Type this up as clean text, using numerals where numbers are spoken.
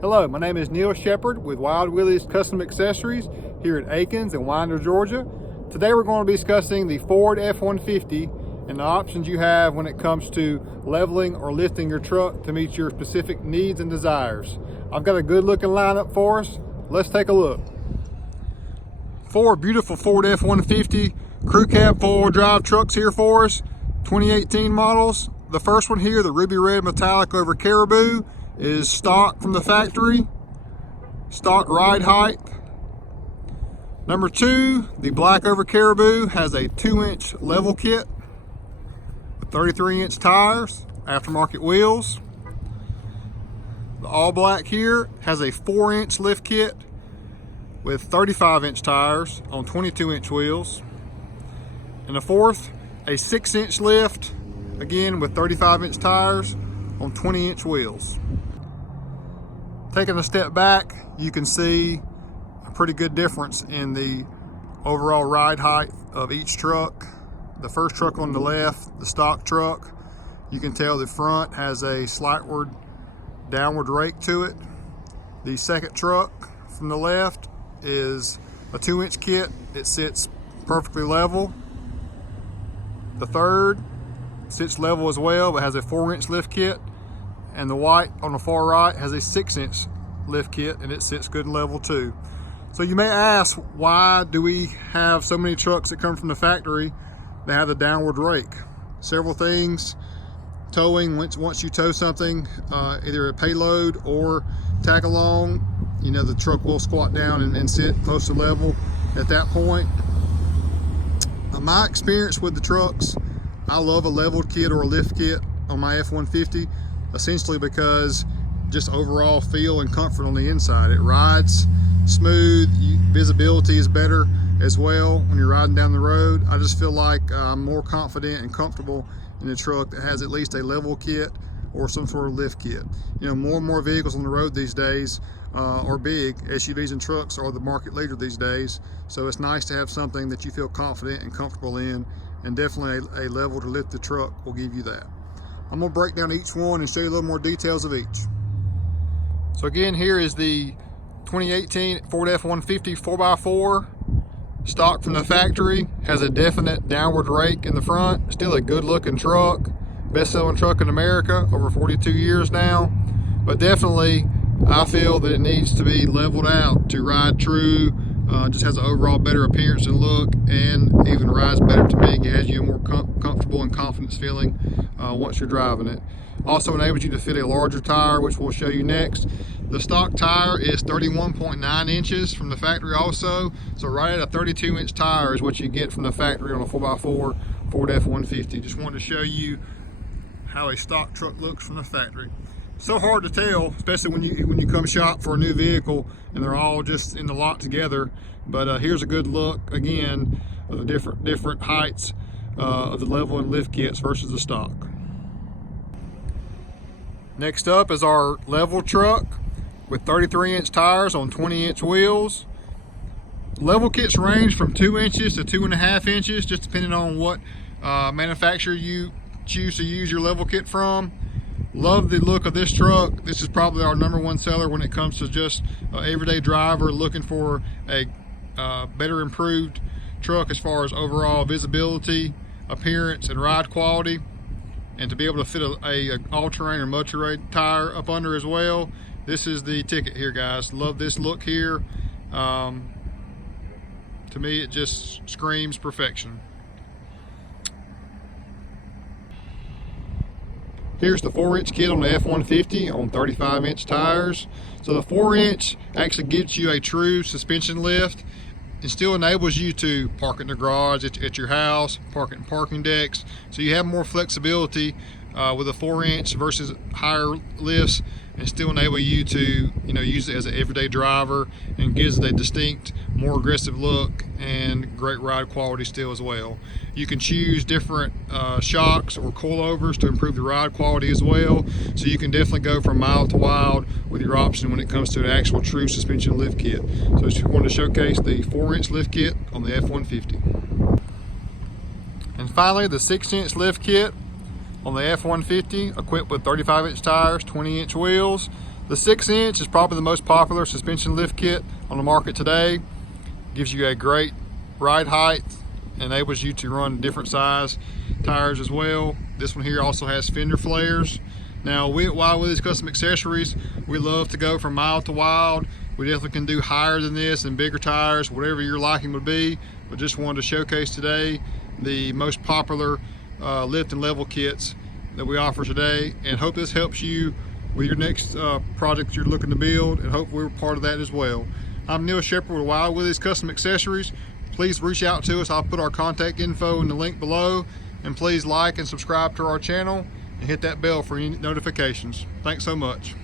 Hello, my name is Neal Sheppard with Wild Willies Custom Accessories here at Akins in Winder, Georgia. Today we're going to be discussing the Ford F-150 and the options you have when it comes to leveling or lifting your truck to meet your specific needs and desires. I've got a good looking lineup for us. Let's take a look. Four beautiful Ford F-150 crew cab four-wheel drive trucks here for us, 2018 models. The first one here, the ruby red metallic over caribou, is stock from the factory, stock ride height. Number two, the black over caribou, has a 2-inch level kit with 33-inch tires, aftermarket wheels. The all black here has a 4-inch lift kit with 35-inch tires on 22-inch wheels. And the fourth, a 6-inch lift, again with 35-inch tires on 20-inch wheels. Taking a step back, you can see a pretty good difference in the overall ride height of each truck. The first truck on the left, the stock truck, you can tell the front has a slightward downward rake to it. The second truck from the left is a 2-inch kit. It sits perfectly level. The third sits level as well, but has a 4-inch lift kit. And the white on the far right has a 6-inch lift kit, and it sits good and level too. So you may ask, why do we have so many trucks that come from the factory that have the downward rake? Several things. Towing, once you tow something, either a payload or tag along, you know, the truck will squat down and sit close to level at that point. My experience with the trucks, I love a leveled kit or a lift kit on my F-150, essentially because just overall feel and comfort on the inside. It rides smooth, visibility is better as well when you're riding down the road. I just feel like I'm more confident and comfortable in a truck that has at least a level kit or some sort of lift kit. You know, more and more vehicles on the road these days are big. SUVs and trucks are the market leader these days, so it's nice to have something that you feel confident and comfortable in, and definitely a level to lift the truck will give you that. I'm gonna break down each one and show you a little more details of each. So again, here is the 2018 Ford F-150 4x4, stock from the factory, has a definite downward rake in the front, still a good looking truck, best selling truck in America, over 42 years now, but definitely I feel that it needs to be leveled out to ride true. Just has an overall better appearance and look, and even rides better to me. It has you a more comfortable and confidence feeling once you're driving it. Also enables you to fit a larger tire, which we'll show you next. The stock tire is 31.9 inches from the factory also, so right at a 32-inch tire is what you get from the factory on a 4x4 Ford F-150. Just wanted to show you how a stock truck looks from the factory. So hard to tell, especially when you come shop for a new vehicle and they're all just in the lot together. But here's a good look again of the different heights of the level and lift kits versus the stock. Next up is our level truck with 33-inch tires on 20-inch wheels. Level kits range from 2 inches to 2.5 inches, just depending on what manufacturer you choose to use your level kit from. Love the look of this truck. This is probably our #1 seller when it comes to just an everyday driver looking for a better improved truck as far as overall visibility, appearance, and ride quality. And to be able to fit a all-terrain or mud-terrain tire up under as well, this is the ticket here, guys. Love this look here. To me, it just screams perfection. Here's the 4-inch kit on the F-150 on 35-inch tires. So the 4-inch actually gives you a true suspension lift. It still enables you to park in the garage, at your house, park it in parking decks. So you have more flexibility with a 4-inch versus higher lifts, and still enable you to use it as an everyday driver, and gives it a distinct, more aggressive look and great ride quality still as well. You can choose different shocks or coilovers to improve the ride quality as well, so you can definitely go from mild to wild with your option when it comes to an actual true suspension lift kit. So I just wanted to showcase the 4-inch lift kit on the F-150. And finally, the 6-inch lift kit on the F-150, equipped with 35-inch tires, 20-inch wheels. The 6-inch is probably the most popular suspension lift kit on the market today. Gives you a great ride height, enables you to run different size tires as well. This one here also has fender flares. Now, we at Wild Willies Custom Accessories, we love to go from mild to wild. We definitely can do higher than this and bigger tires, whatever your liking would be. But just wanted to showcase today the most popular lift and level kits that we offer today, and hope this helps you with your next project you're looking to build, and hope we're part of that as well. I'm Neal Sheppard with Wild Willies Custom Accessories. Please reach out to us. I'll put our contact info in the link below, and please like and subscribe to our channel and hit that bell for any notifications. Thanks so much.